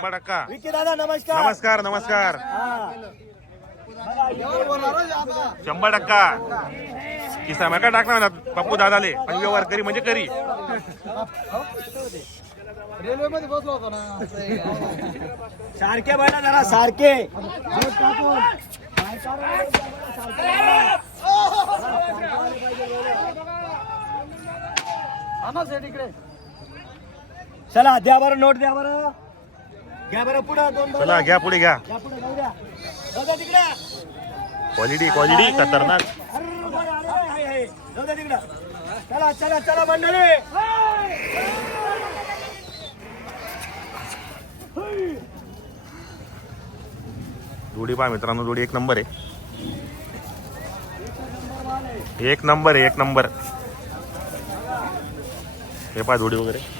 शंभर टक्का विकी दादा नमस्कार. नमस्कार नमस्कार. शंभर टक्का किसा मग काय टाकणार ना पप्पू दादाले. पण व्यवहार करी म्हणजे करी. रेल्वेमध्ये बसलो होतो ना. सारखे बैठा जरा सारखे. टाकून. इकडे. चला द्या बरं नोट द्या बरं. घ्या बरं पुढं दोन बैल. चला घ्या पुढे घ्या. घ्या पुढं जाऊ द्या. जाऊ द्या तिकडे. क्वालिटी क्वालिटी खतरनाक. अरे, अरे, आहे, आहे. जाऊ द्या तिकडं. चला चला चला मंडळी. जोडी पहा मित्रांनो जोडी एक नंबर आहे. एक नंबर आहे एक नंबर. हे पहा जोडी वगैरे.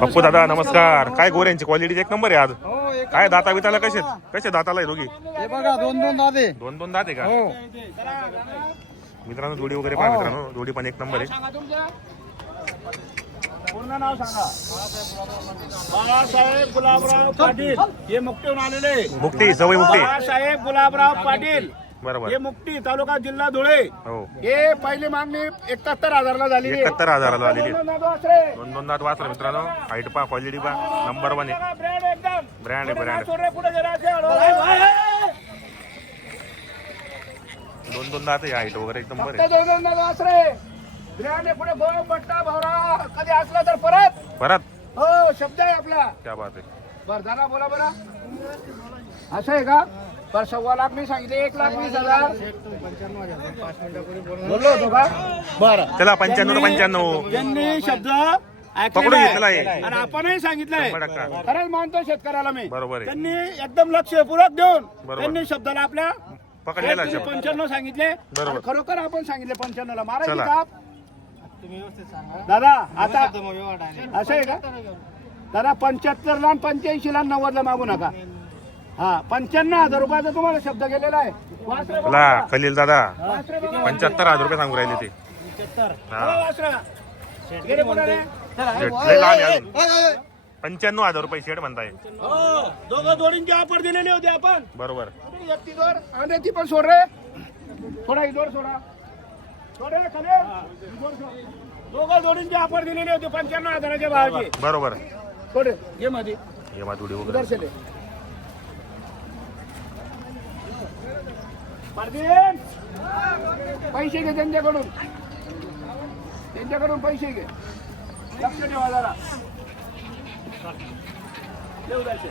पप्पू दादा नमस्कार. काय गोऱ्यांची क्वालिटी एक नंबर आहे आज. हो काय दाता बिताला कसे कसे दाताला आहे दोघी? हे बघा दोन दोन दादे दोन दोन दात का? हो. मित्रांनो जोडी वगैरे पहा मित्रांनो. जोडी पण एक नंबर आहे. पूर्ण नाव सांगा. बाळासाहेब गुलाबराव पाटील. हे मुक्तीहून आलेले. मुक्ती सवय मुक्ती. बाळासाहेब गुलाबराव पाटील. बरोबर. हे मुक्ती तालुका जिल्हा धुळे. हो. हे पहिली मागणी एकाहत्तर हजारला आहे. एकाहत्तर हजाराला आलेली. दोन दोन. दोन दोन दात वासर मित्रांनो. हाईट पहा क्वालिटी पहा. नंबर वन आहे. एकदम. ब्रँड आहे जरा. दोन दोन दात आहे हाईट वगैरे एकदम बरे फक्त दोन दोन वासरे. ब्रँड पुढे भाऊ पट्टा भावरा. कधी असला तर परत. परत? हो शब्द आहे आपला. क्या बात आहे. बर दादा बोला बरं असं आहे का? पर सव्वा लाख मी सांगितले एक लाख वीस हजार. बोललो होतो का? बरं. चला पंच्याण्णव पंच्याण्णव. त्यांनी शब्द पकडून आहे. आणि आपणही सांगितलंय. खरंच मानतो शेतकऱ्याला मी. बरोबर आहे. त्यांनी एकदम लक्षपूर्वक देऊन. त्यांनी शब्दाला आपल्या पकडलेला. पंच्याण्णव सांगितले. खरोखर आपण सांगितले पंच्याण्णव ला सांगा. दादा आता. असं आहे का? दादा पंच्याहत्तर ला पंच्याऐंशी ला नव्वद ला मागू नका. हा पंच्याण्णव हजार रुपयाचा तुम्हाला शब्द गेलेला आहे. वासरे बघा. चला खलील दादा वासरे बघा. पंच्याहत्तर हजार रुपये सांगू राहिले ते. हो, वासरा. गेले कुठं रे? शेट, लय लहान आहे अजून. पंच्याण्णव हजार रुपये शेड म्हणताय. हो, दोघं जोडींची ऑफर दिलेली होती आपण. बरोबर. एक ती दोर आणि ती पण सोड रे. थोडा ही दोर सोडा. सोड रे, खाली. ही. दोर सोड. दोघं जोडींची ऑफर दिलेली होती पंच्याण्णव हजाराच्या भावाची. बरोबर. सोड रे, घे मध्ये हे जोडी वगैरे दर्शन दे. परदीन, पैसे घे त्यांच्याकडून. त्यांच्याकडून पैसे घे. लक्ष ठेवा जरा. देऊ द्यायचे.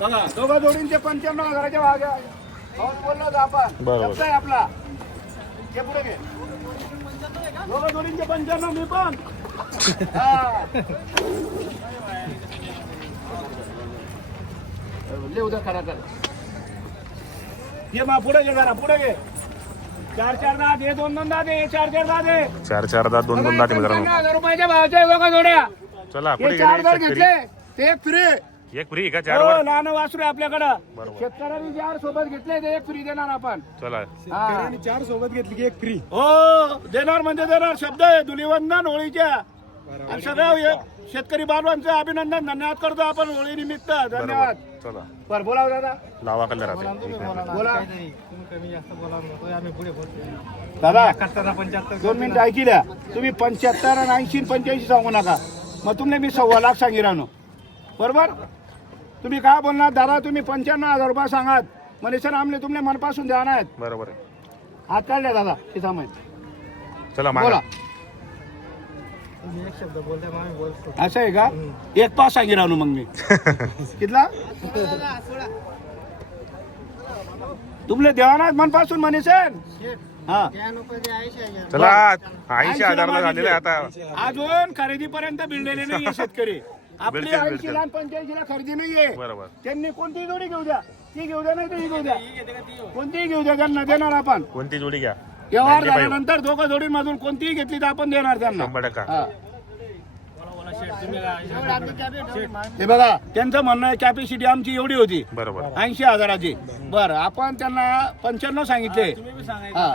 बघा दोघं जोडींचे पंच्याण्णव हजाराच्या भाग्या भाऊच बोललो होतो आपण. शब्द आहे आपला. हे पुढे घे. दोघं जोडींचे पंच्याण्णव मी पण. लिहू द्या खरा कर ये मा पुढे घे जरा पुढे घे. चार चार दहा दे दोन दोन दहा दे हे चार चार दहा दे चार चार दात दोन दोन दात मित्रांनो. हजार रुपयाच्या भावाच्या आहे बघा जोड्या. चला पुढे हे चार जर गेले घेतले ते एक फ्री शेतकरी एक फ्री का चार हो वर लहान वासरू आहे आपल्याकडं. बरोबर. शेतकऱ्यांनी चार सोबत घेतले ते एक फ्री देणार आपण. चला. हा. चार सोबत घेतली की एक फ्री हो देणार म्हणजे देणार शब्द आहे. धुलीवंदन होळीच्या. आणि सगळं हे शेतकरी बांधवांचं अभिनंदन. धन्यवाद करतो आपण होळी निमित्त. धन्यवाद. चला बर बोलाव दादा. लावा कलर. बोला. तुम्ही कमी जास्त बोला नको. आम्ही पुढे बोलतो. दादा एकाहत्तर पंच्याहत्तर दोन मिनिटं ऐकी द्या. तुम्ही पंच्याहत्तर आणि ऐंशी पंच्याऐंशी सांगू नका. मग तुम्ही मी सव्वा लाख सांगी राहनो बरोबर? तुम्ही काय बोलणार? दादा तुम्ही पंच्याण्णव हजार रुपये सांगात म्हणजे सर आमने तुमने मनपासून द्या आहेत. बरोबर आहे. हात काढल्या दादा. हे सामान चला बोला. असं आहे का? एक पास सांगी राहनो मग मी. कितला? तुमले देवानाथ मनपासून म्हणे सर हा. चला ऐंशी हजारला झालेलं आहे आता. अजून खरेदीपर्यंत भिडलेले नाहीये शेतकरी. आपली ऐंशी. लाख पंच्याऐंशी ला खरेदी नाहीये. बरोबर. त्यांनी कोणतीही जोडी घेऊ द्या. ती घेऊ द्या नाही तर ही घेऊ द्या. कोणतीही घेऊ द्या त्यांना देणार आपण. कोणती जोडी घ्या. व्यवहार. झाल्यानंतर दोघं जोडींमधून कोणतीही घेतली तर आपण देणार त्यांना. हा. हे बघा त्यांचं म्हणणं आहे कॅपॅसिटी आमची एवढी होती बरोबर ऐंशी हजाराची बरं आपण त्यांना पंच्याण्णव सांगितले हा.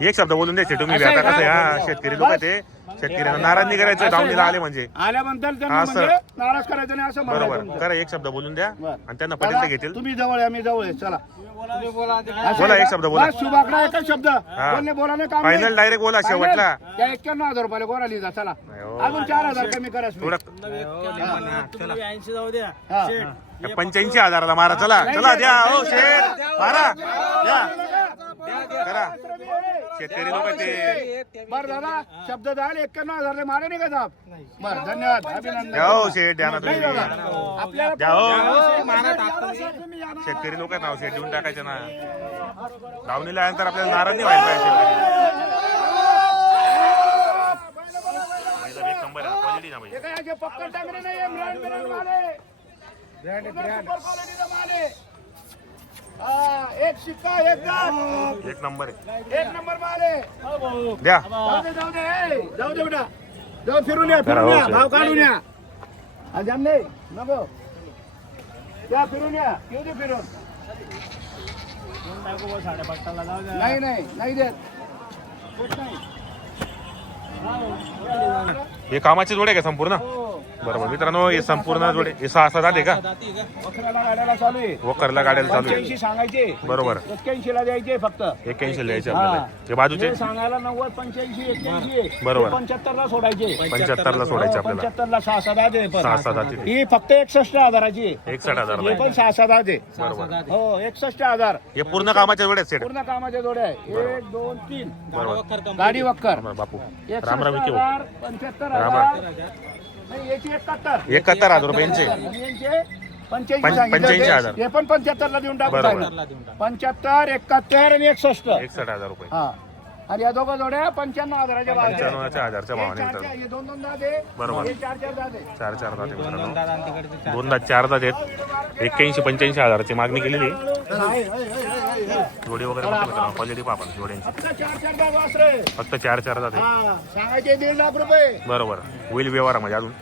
एक शब्द बोलून द्यायचे तुम्ही असं आहे आता कसं आहे, का? हा शेतकरी लोक ते शेतकऱ्यांना नाराज नाही करायचं आहे का? आले म्हणजे त्यांना असं. म्हणजे नाराज करायचं नाही असं बरोबर करा एक शब्द बोलून द्या बरं. आणि त्यांना पटेल घेतील तुम्ही जवळ आहे आम्ही जवळ आहे चला तुम्ही बोला असं बोला, आहे एक का? शब्द बोला. बस, सुभाकडा एकच शब्द बोलणे बोला नाही काम Final नाही. direct बोला, Final. शेवटला. त्या एक्क्याण्णव हजार रुपयाला गोरा लिहिजा चला हो. अजून चार हजार कमी करा थोडं ऐंशी जाऊ द्या हा. शेठ पंच्याऐंशी हजाराला मारा चला चला द्या हो शेठ मारा द्या करा शेतकरी लोक ते बर दादा शब्द झाले एक्क्याण्णव हजार मारे नाही का साहेब. बर धन्यवाद अभिनंदन. हो शेठ द्या ना नाही तुम्ही दादा आपल्याला द्या हो तुम्ही या ना. शेतकरी लोक नाव शेठ देऊन टाकायचे ना. दावणीला आल्यानंतर आपल्याला नाराज नाही व्हायला पाहिजे शेतकरी. एक नंबर आहे, ना. हे काय पक्कड नाही ब्रँड ब्रँड क्वालिटीचा माल आहे. हा, एक शिक्का एक दात. एक नंबर आहे. एक नंबर माल आहे. द्या. जाऊ दे जाऊ दे ए, जाऊ दे बेटा. जाऊ फिरून या फिरून हो, या. भाव काढून या. अजाम नाही नको. या फिरून या. येऊ दे फिरून. नाही नाही नाही देत. हे कामाचे जोडे का संपूर्ण? बरोबर. मित्रांनो हे संपूर्ण जोडे हे सहा सहा जाते का? वखराला गाड्याला चालू आहे. वकरला गाड्याला चालू आहे. पंच्याऐंशी सांगायचे. बरोबर. एक्क्याऐंशी ला द्यायचे फक्त. एक्क्याऐंशी लिहायचे. आपल्याला. हे. बाजूचे? हे सांगायला नव्वद पंच्याऐंशी एक्क्याऐंशी बरोबर. पंच्याहत्तर ला सोडायचे. पंच्याहत्तर ला सोडायचे आपल्याला. पंच्याहत्तर ला सहा दे पण. सहा सहा जाते ही फक्त एकसष्ट हजाराची आहे. एकसठ हजार हे पण सहा दहा दे बरोबर. हो एकसष्ट हजार. हे पूर्ण कामाच्या जोड्या सेट पूर्ण कामाचे जोडे आहे. एक दोन तीन. बरोबर. गाडी वक्कर. बापू. एकसष्ट राम राम पंच्याहत्तर राम. हजार. एकाहत्तर हजार रुपयांचे आणि यांचे पंच्याऐंशी सांगितले. हजार. हे पण पंच्याहत्तर ला देऊन टाकू बरोबर. साहेब. पंच्याहत्तर एकाहत्तर आणि एकसष्ट एकसठ हजार रुपये हा आणि या दोघं जोड्या पंच्याण्णव हजाराच्या भावाने. पंच्याण्णवच्या हजारच्या हे भावाने चार मित्रांनो चार- हे दोन दोन बरोबर. हे चार चार दे चार चार जाते मित्रांनो दोनदा चारदा देत एक्क्याऐंशी पंच्याऐंशी हजाराची मागणी केलेली जोडी वगैरे मित्रांनो क्वालिटी पाहा जोड्यांची. फक्त चार चार जाते हा सांगायचे दीड लाख रुपये. बरोबर. होईल व्यवहारामध्ये अजून.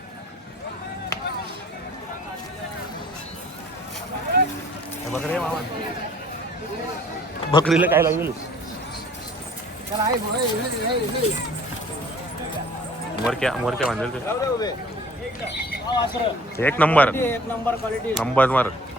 हे बकरी बकरीला काय लागेल? मोरक्या मोरक्या म्हणजे. एक नंबर. एक नंबर क्वालिटी नंबर